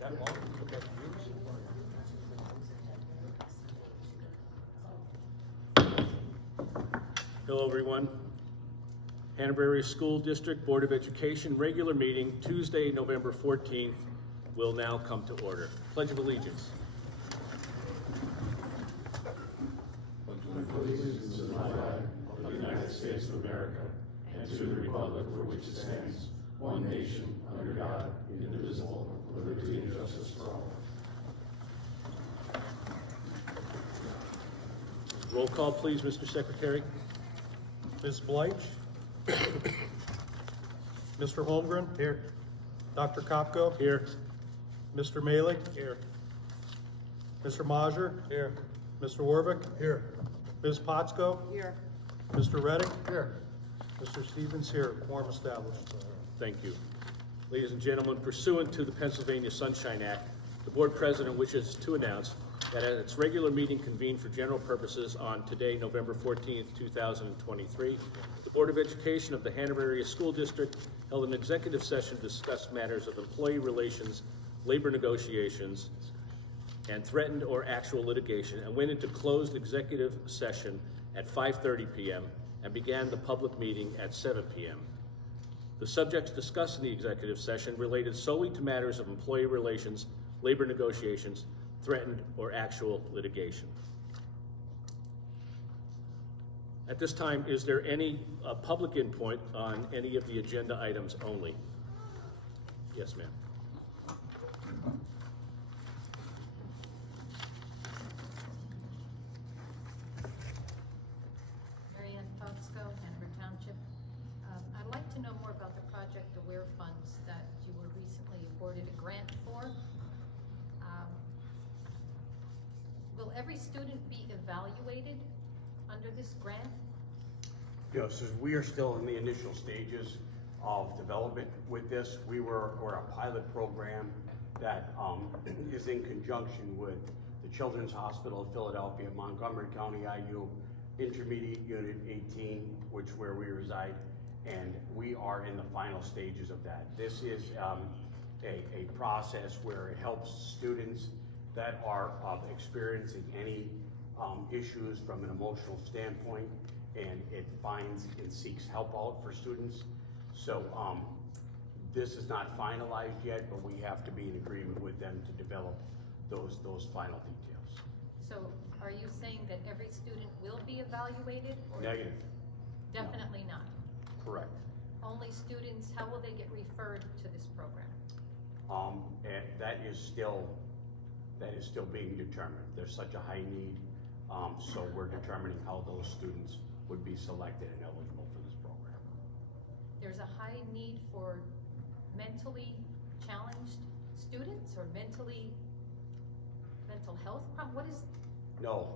that long? Okay. Hello, everyone. Hanover Area School District Board of Education regular meeting Tuesday, November 14th will now come to order. Pledge of Allegiance. Allegiance to the flag of the United States of America and to the republic for which it stands, one nation, under God, indivisible, with liberty and justice for all. Roll call, please, Mr. Secretary. Ms. Bleich? Mr. Holmgren? Here. Dr. Kopko? Here. Mr. Malik? Here. Mr. Majer? Here. Mr. Warvick? Here. Ms. Potsko? Here. Mr. Reddick? Here. Mr. Stevens here. Quorum established. Thank you. Ladies and gentlemen, pursuant to the Pennsylvania Sunshine Act, the board president wishes to announce that at its regular meeting convened for general purposes on today, November 14th, 2023, the Board of Education of the Hanover Area School District held an executive session to discuss matters of employee relations, labor negotiations, and threatened or actual litigation, and went into closed executive session at 5:30 p.m. and began the public meeting at 7 p.m. The subjects discussed in the executive session related solely to matters of employee relations, labor negotiations, threatened or actual litigation. At this time, is there any public input on any of the agenda items only? Yes, ma'am. Hanover Township. I'd like to know more about the Project Aware funds that you were recently awarded a grant for. Will every student be evaluated under this grant? Yes, we are still in the initial stages of development with this. We're a pilot program that is in conjunction with the Children's Hospital of Philadelphia, Montgomery County IU, Intermediate Unit 18, where we reside, and we are in the final stages of that. This is a process where it helps students that are experiencing any issues from an emotional standpoint, and it finds and seeks help out for students. So this is not finalized yet, but we have to be in agreement with them to develop those final details. So are you saying that every student will be evaluated? Or Negative. Definitely not. Correct. Only students, how will they get referred to this program? And that is still being determined. There's such a high need, so we're determining how those students would be selected and eligible for this program. There's a high need for mentally challenged students or mental health problem? What is? No,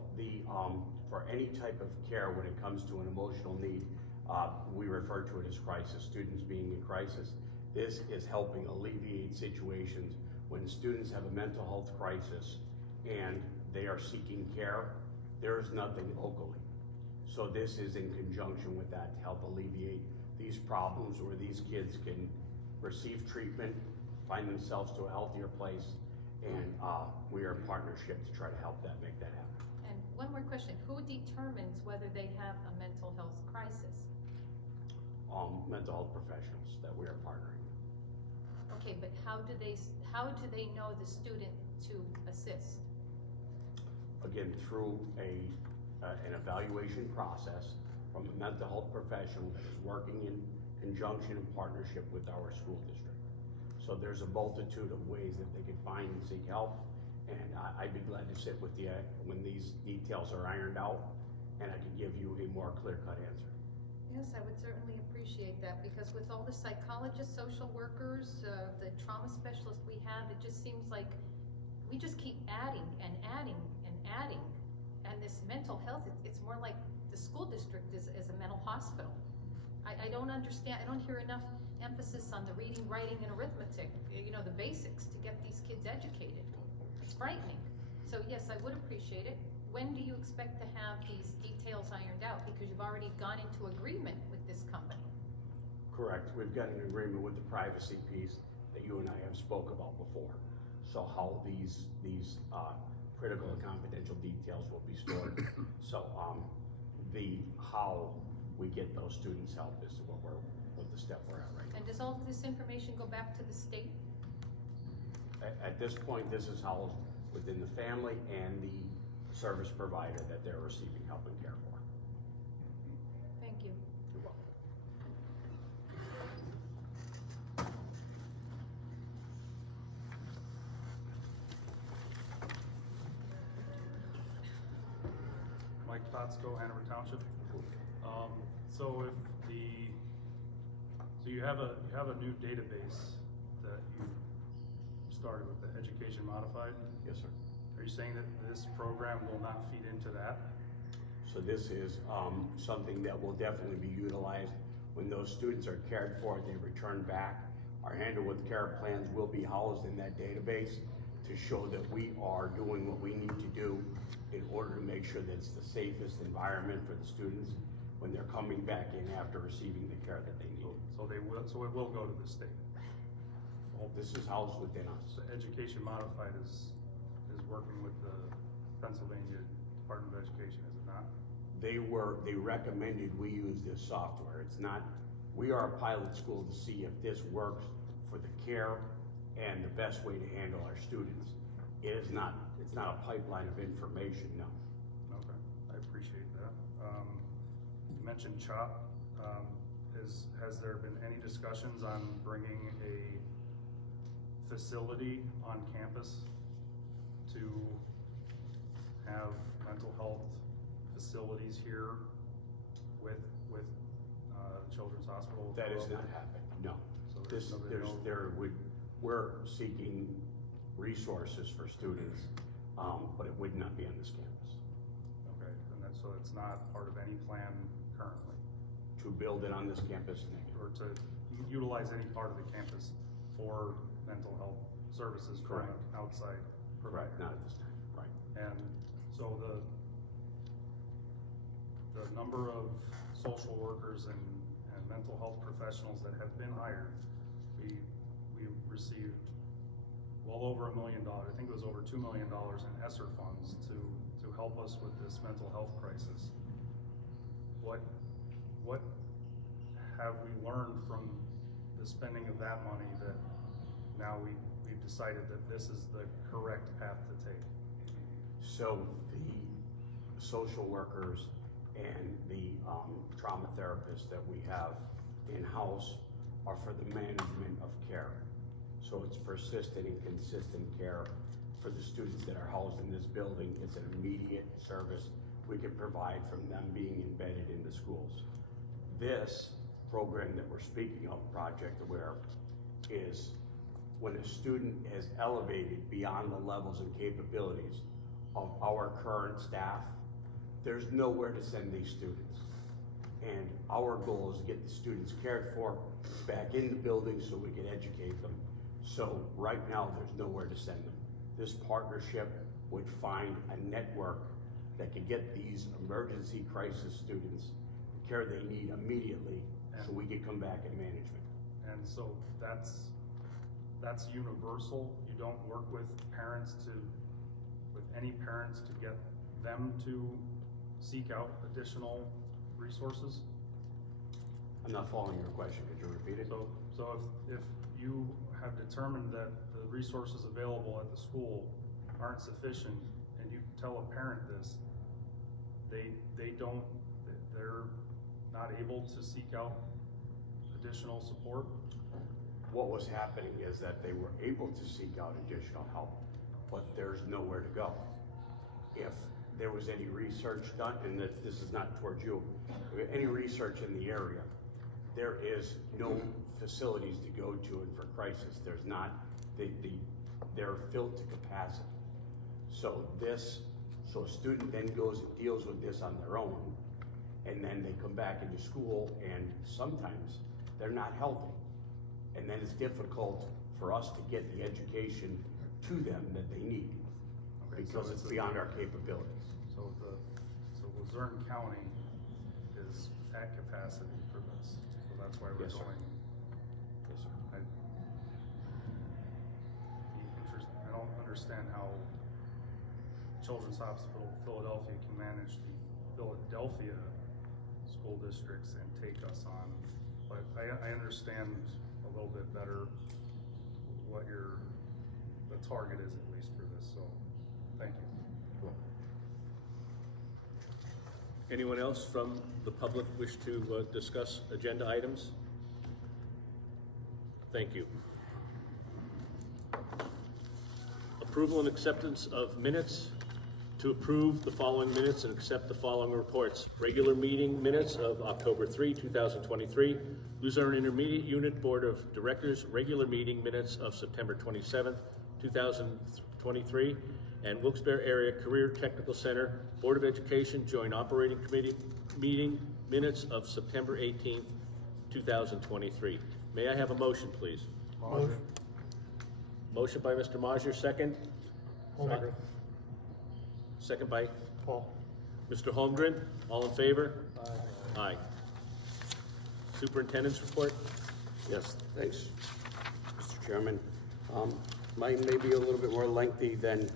for any type of care when it comes to an emotional need, we refer to it as crisis, students being in crisis. This is helping alleviate situations when students have a mental health crisis and they are seeking care. There is nothing locally. So this is in conjunction with that to help alleviate these problems where these kids can receive treatment, find themselves to a healthier place, and we are in partnership to try to help make that happen. And one more question, who determines whether they have a mental health crisis? Mental health professionals that we are partnering with. Okay, but how do they know the student to assist? Again, through an evaluation process from a mental health professional that is working in conjunction and partnership with our school district. So there's a multitude of ways that they can find and seek help, and I'd be glad to sit with you when these details are ironed out, and I can give you a more clear-cut answer. Yes, I would certainly appreciate that, because with all the psychologists, social workers, the trauma specialists we have, it just seems like we just keep adding and adding and adding. And this mental health, it's more like the school district is a mental hospital. I don't understand, I don't hear enough emphasis on the reading, writing, and arithmetic, the basics to get these kids educated. It's frightening. So yes, I would appreciate it. When do you expect to have these details ironed out? Because you've already gone into agreement with this company. Correct. We've got an agreement with the privacy piece that you and I have spoke about before. so how these critical and confidential details will be stored. So, how we get those students help is what the step we're at right now. And does all of this information go back to the state? At this point, this is housed within the family and the service provider that they're receiving help and care for. Thank you. You're welcome. Mike Totsko, Hanover Township. So you have a new database that you started with the Education Modified. Yes, sir. Are you saying that this program will not feed into that? So this is something that will definitely be utilized when those students are cared for, they return back. Our handle with care plans will be housed in that database to show that we are doing what we need to do in order to make sure that it's the safest environment for the students when they're coming back in after receiving the care that they need. So it will go to the state. This is housed within us. So Education Modified is working with the Pennsylvania Department of Education, is it not? They recommended we use this software. It's not, we are a pilot school to see if this works for the care and the best way to handle our students. It's not a pipeline of information, no. Okay, I appreciate that. You mentioned CHOP. Has there been any discussions on bringing a facility on campus to have mental health facilities here with Children's Hospital? That is not happening, no. So We're seeking resources for students, but it would not be on this campus. Okay, and so it's not part of any plan currently, To build it on this campus, or to utilize any part of the campus for mental health services from an Correct. outside provider? not at this time, right. And so the number of social workers and mental health professionals that have been hired, we received well over $1 million. I think it was over $2 million in ESSER funds to help us with this mental health crisis. What have we learned from the spending of that money that now we've decided that this is the correct path to take? So the social workers and the trauma therapists that we have in-house are for the management of care. So it's persistent and consistent care for the students that are housed in this building. It's an immediate service we can provide from them being embedded in the schools. This program that we're speaking of, Project Aware, is when a student has elevated beyond the levels and capabilities of our current staff, there's nowhere to send these students. And our goal is to get the students cared for back in the building so we can educate them. So right now, there's nowhere to send them. This partnership would find a network that could get these emergency crisis students the care they need immediately so we could come back in management. And so that's universal. You don't work with any parents to get them to seek out additional resources? I'm not following your question. Could you repeat it? So if you have determined that the resources available at the school aren't sufficient, and you tell a parent this, they're not able to seek out additional support? What was happening is that they were able to seek out additional help, but there's nowhere to go. If there was any research done, and this is not towards you, any research in the area, there is no facilities to go to and for crisis. There's not, they're filled to capacity. So a student then goes and deals with this on their own, and then they come back into school, and sometimes they're not healthy. And then it's difficult for us to get the education to them that they need, Okay, because it's beyond our capabilities. So Luzerne County is at capacity for this, so that's why we're Yes, sir. going. Yes, sir. I'd be interested. I don't understand how Children's Hospital Philadelphia can manage the Philadelphia school districts and take us on, but I understand a little bit better what the target is, at least for this, so thank you. Anyone else from the public wish to discuss agenda items? Thank you. Approval and acceptance of minutes. To approve the following minutes and accept the following reports. Regular meeting minutes of October 3, 2023. Luzerne Intermediate Unit Board of Directors regular meeting minutes of September 27, 2023. And Wilkes-Barre Area Career Technical Center Board of Education Joint Operating Committee meeting minutes of September 18, 2023. May I have a motion, please? Motion. Motion by Mr. Mosier, second. Holmgren. Second by Paul. Mr. Holmgren. All in favor? Aye. Superintendent's report? Yes, thanks, Mr. Chairman. Mine may be a little bit more lengthy than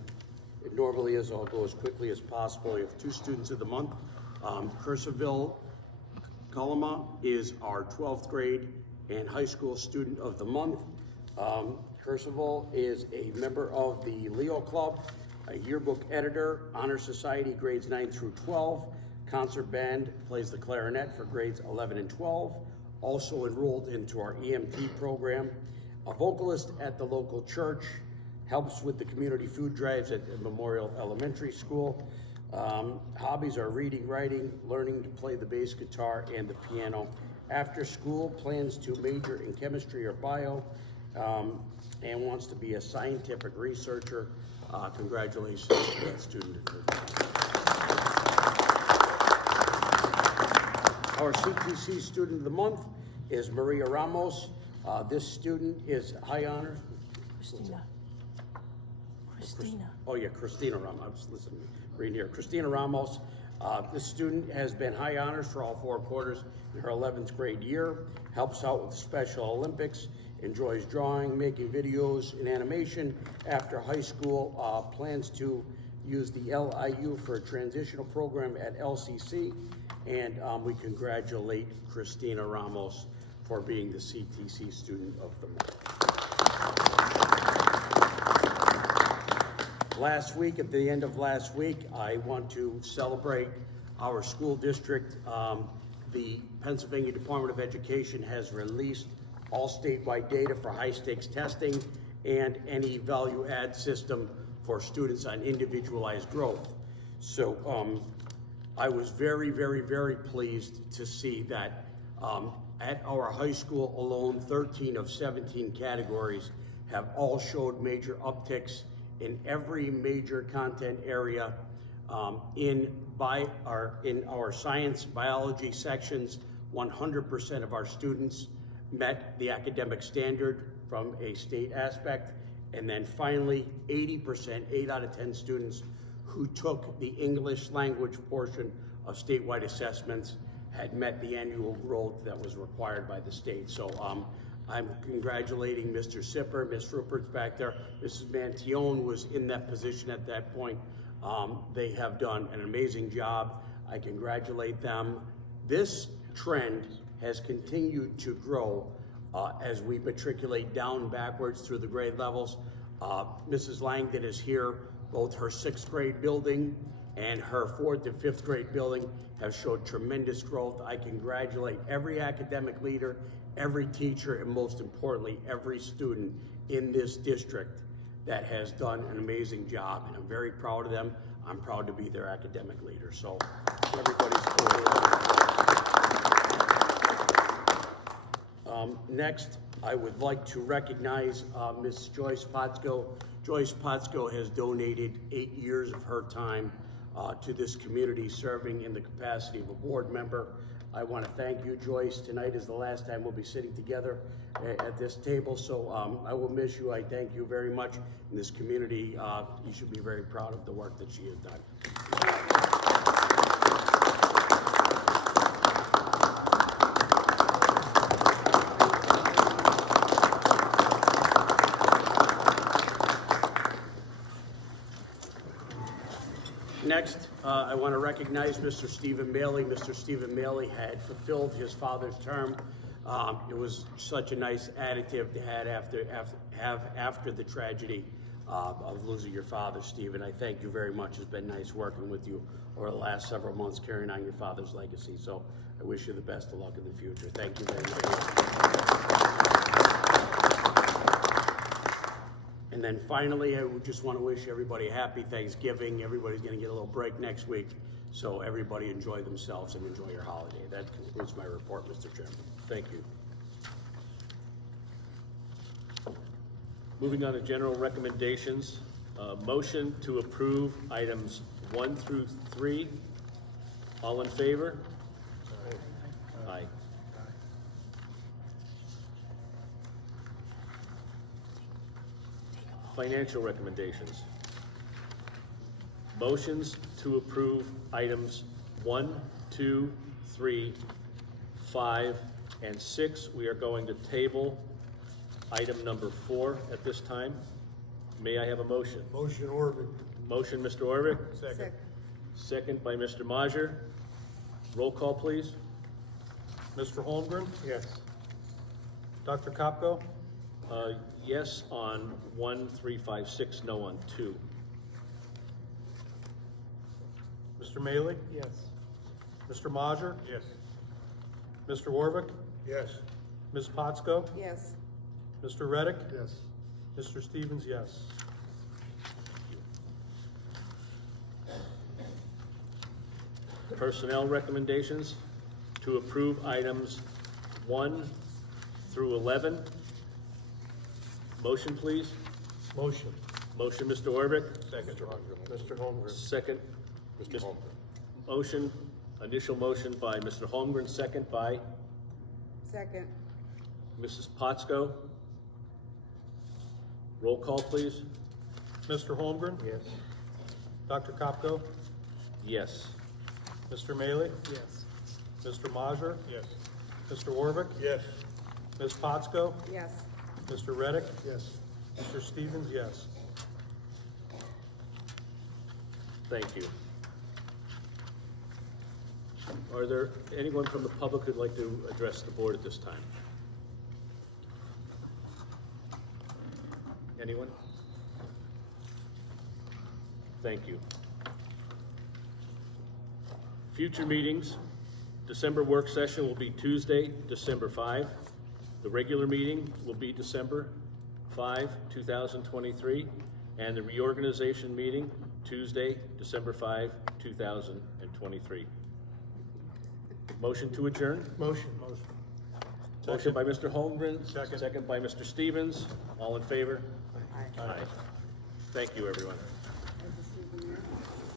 it normally is. I'll go as quickly as possible. We have 2 students of the month. Cursiville Kalama is our 12th grade and high school student of the month. Cursiville is a member of the Leo Club, a yearbook editor, honor society grades 9 through 12, concert band, plays the clarinet for grades 11 and 12, also enrolled into our EMT program, a vocalist at the local church, helps with the community food drives at Memorial Elementary School. Hobbies are reading, writing, learning to play the bass guitar and the piano. After school, plans to major in chemistry or bio, and wants to be a scientific researcher. Congratulations to that student. Our CTC student of the month is Maria Ramos. This student is high honors. Christina. Oh yeah, Christina Ramos. I was listening, reading here. Christina Ramos. This student has been high honors for all 4 quarters in her 11th grade year. Helps out with Special Olympics. Enjoys drawing, making videos, and animation. After high school, plans to use the LIU for a transitional program at LCC. And we congratulate Christina Ramos for being the CTC student of the month. Last week, at the end of last week, I want to celebrate our school district. The Pennsylvania Department of Education has released all statewide data for high-stakes testing and any value-add system for students on individualized growth. So I was very, very, very pleased to see that at our high school alone, 13 of 17 categories have all showed major upticks in every major content area. In our science, biology sections, 100% of our students met the academic standard from a state aspect. And then finally, 80%, 8 out of 10 students who took the English language portion of statewide assessments had met the annual growth that was required by the state. So I'm congratulating Mr. Sipper, Ms. Rupert's back there. Mrs. Mantione was in that position at that point. They have done an amazing job. I congratulate them. This trend has continued to grow as we matriculate down backwards through the grade levels. Mrs. Langdon is here. Both her 6th grade building and her 4th and 5th grade building have showed tremendous growth. I congratulate every academic leader, every teacher, and most importantly, every student in this district that has done an amazing job, and I'm very proud of them. I'm proud to be their academic leader. So everybody's next, I would like to recognize Ms. Joyce Potsko. Joyce Potsko has donated 8 years of her time to this community, serving in the capacity of a board member. I want to thank you, Joyce. Tonight is the last time we'll be sitting together at this table, so I will miss you. I thank you very much. In this community, you should be very proud of the work that she has done. next, I want to recognize Mr. Stephen Maley. Mr. Stephen Maley had fulfilled his father's term. It was such a nice additive to have after the tragedy of losing your father, Stephen. I thank you very much. It's been nice working with you over the last several months, carrying on your father's legacy. So I wish you the best of luck in the future. Thank you very much. And then finally, I would just want to wish everybody a happy Thanksgiving. Everybody's going to get a little break next week, so everybody enjoy themselves and enjoy your holiday. That concludes my report, Mr. Chairman. Thank you. Moving on to general recommendations, motion to approve items 1 through 3. All in favor? Aye. Financial recommendations. Motions to approve items 1, 2, 3, 5, and 6. We are going to table item number 4 at this time. May I have a motion? Motion Orvik. Motion, Mr. Orvik. Second. Second by Mr. Majer. Roll call, please. Mr. Holmgren, Yes. Dr. Kopko, Yes on 1, 3, 5, 6, no on 2. Mr. Maley, Yes. Mr. Majer, Yes. Mr. Orvik, Yes. Ms. Potsko, Yes. Mr. Reddick, Yes. Mr. Stevens, yes. Personnel recommendations to approve items 1 through 11. Motion, please. Motion. Motion, Mr. Orvik. Second. Mr. Holmgren. Second. Mr. Holmgren. Motion, initial motion by Mr. Holmgren, second by Second. Mrs. Potsko. Roll call, please. Mr. Holmgren, Yes. Dr. Kopko, Yes. Mr. Maley, Yes. Mr. Majer, Yes. Mr. Orvik, Yes. Ms. Potsko, Yes. Mr. Reddick, Yes. Mr. Stevens, yes. Thank you. Are there anyone from the public who'd like to address the board at this time? Anyone? Thank you. Future meetings, December work session will be Tuesday, December 5. The regular meeting will be December 5, 2023, and the reorganization meeting, Tuesday, December 5, 2023. Motion to adjourn? Motion. Motion by Mr. Holmgren. Second. Second by Mr. Stevens. All in favor? Aye. Aye. Thank you, everyone. Is the Stephen there?